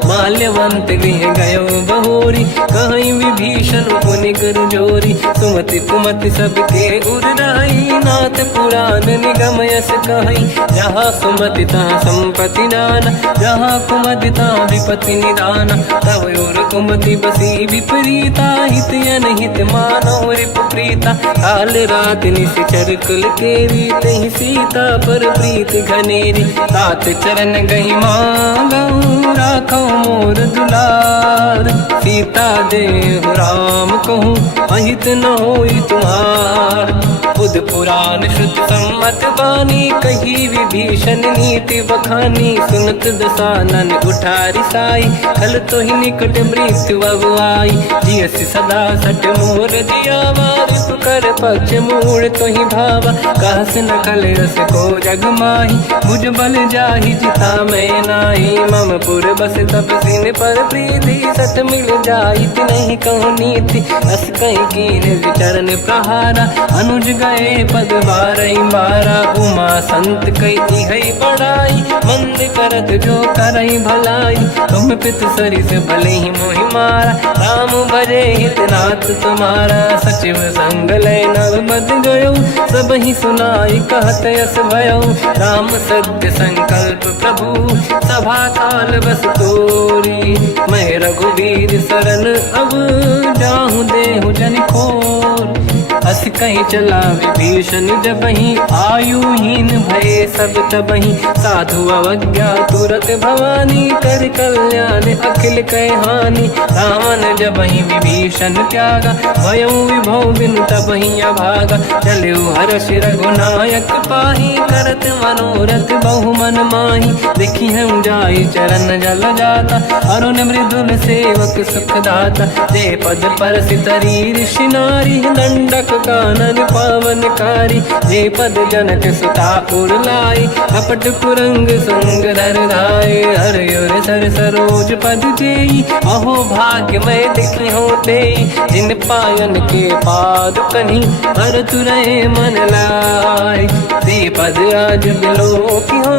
माल्यवंत गृह गयो बहोरी कहीं विभीषण पुनि कर जोरी सुमति कुमति सबके उर रही नाथ पुराण निगम यस कहीं जहाँ सुमति तहाँ संपत्ति नाना जहाँ कुमति तहाँ विपत्ति निदाना तव और कुमति बसी विपरीता हित अनहित मानव रिप प्रीता काल रात निश्चर कुल केरी तही सीता पर प्रीत घनेरी तात चरण गही मांगऊ राखो मोर दुलार सीता देहु राम कहूँ अहित न होई तुम्हार बुध पुराण शुद्ध सम्मत बानी कही विभीषण नीति बखानी सुनत दसानन उठारी साई खल तो ही निकट मृत्यु अब आई जियस सदा सट मोर जियावा रिप कर पक्ष मूड़ तो ही भावा कहस न कल रस को जग माही भुज बल जाहि जिता मैं नाई मम पुर बस तब सिन पर प्रीति सत मिल जाई नहीं कहूँ नीति अस कहीं कीन विचरण प्रहारा अनुज गए पद बारई बारा उमा संत कई है बड़ाई मंद करत जो करई भलाई तुम पित सरिस भले ही मोहि मारा राम भजे हितनाथ तुम्हारा सचिव संग लय नव बद गयो सब ही सुनाई कहत यस भयो राम सत्य संकल्प प्रभु सभा काल बस तोरी मैं रघुवीर शरण अब जाहूँ देहु जन खोर अस कहीं चला विभीषण जबहि आयुहीन भये सब तबहि साधु अवज्ञा तुरत भवानी कर कल्याण अखिल कह हानि रावण जबहि विभीषण त्यागा भयउ विभौ बिनु तबहि अभागा चलु हर्ष रघुनायक पाहि करत मनोरथ बहु मन माहि देखी हम जाई चरण जल जाता अरुण मृदुल सेवक सुख दाता जय पद पर सितरी ऋषि नारी दंडक कानन पावनकारी जे पद जनक सुता उड़लाई कपट कुरंग संग धर धाय हर योर सर सरोज पद जेई अहो भाग्य मैं देखी होते जिन पायन के पाद कहीं हर तुरहे मन लाय ते पद आज बिलो की हो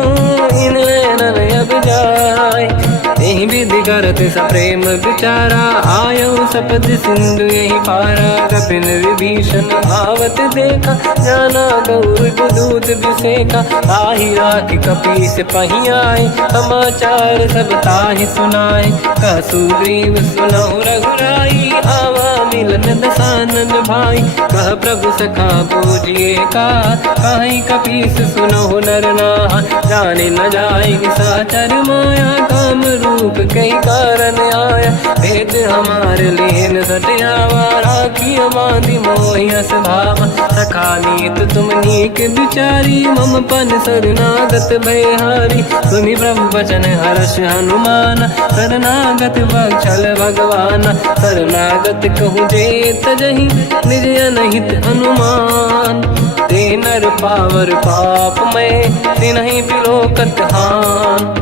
इन नैनन अब जाय यही विधि करत सप्रेम विचारा आयो सपद सिंधु यही पारा कपिन विभीषण आवत देखा जाना गौर दूत विसेका आही राखी कपी से पही आए समाचार सब ताहि सुनाए कह सुग्रीव सुनहु रघुराई आवा मिलन दसानन भाई कह प्रभु सखा पूजिए का कहीं कपीस सुनहु नर नाहा जाने न जाएगी साचर माया काम रूप कई कारण आया भेद हमारे लेन सटियावा राखी बांधी मोहियस भावा सखा नीत तुम नीक बिचारी मम पन शरणागत भयहारी सुनि प्रभु वचन हर्ष हनुमान शरणागत बक्षल भगवान शरणागत कहूँ जेत जही निज अनहित अनुमान ते नर पावर पाप में तिन्हि बिलोकत हान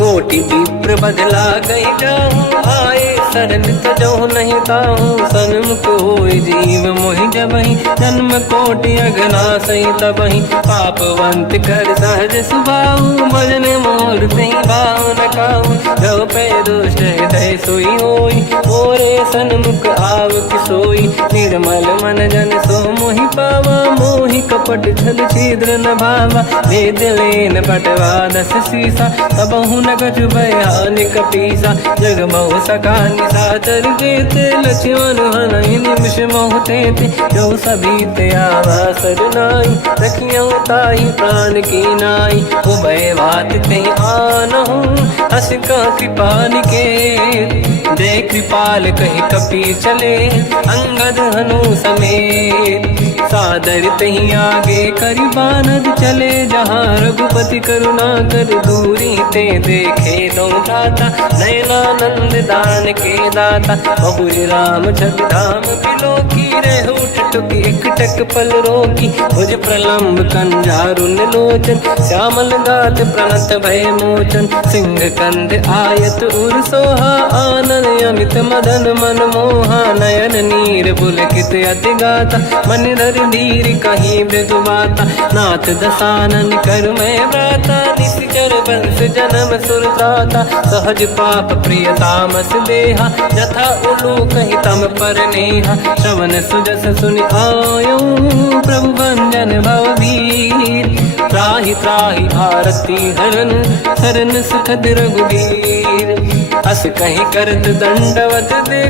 कोटि विप्र बदला गई जाऊँ आए शरण तजो नहीं ताऊँ सन्मुख होय जीव मोहि जबहि जन्म कोटि अगना सही तबहि पापवंत कर सहज सुभाऊ भजन मोर तही भाव न काऊ जो पे दुष्ट हृदय सोई होई मोरे सन्मुख आव किसोई निर्मल मन जन सो मोहि पावा मोहि कपट छल छिद्र न भावा भेद लेन पटवा दस सीसा सबहु न कछु भयानि कपीसा जग महु सका निशाचर जेते लक्ष्मण हनहि निमिष महु तेते जो सभी ते आवा सरनाई रखियौ ताहि प्राण की नाई उभय बात ते आनहु अस का कृपा निकेत दे कृपाल कहीं कपि चले अंगद हनु समेत सादर तहीं आगे करि बानर चले जहाँ रघुपति करुणा कर दूरी ते देखे दो दाता नयनानंद दान के दाता बहुज राम जग धाम बिलो की रहो टुक एक टक पल रोकी भुज प्रलंब कंजारुन लोचन श्यामल गात प्रणत भय मोचन सिंह कंद आयत उर सोहा आनन अमित मदन मन मोहा नयन नीर पुलकित अति गाता मन धर धीर कहीं मृदु बाता नाथ दसानन कर मैं व्राता निश्चर वंश जन्म सुरदाता सहज पाप प्रिय तामस देहा जथा उलू कहीं तम पर नेहा श्रवण सुजस सुनि आयो प्रभु भंजन भववीर त्राहि त्राहि आरती हरन शरण सुखद रघुवीर अस कहीं करत दंडवत देख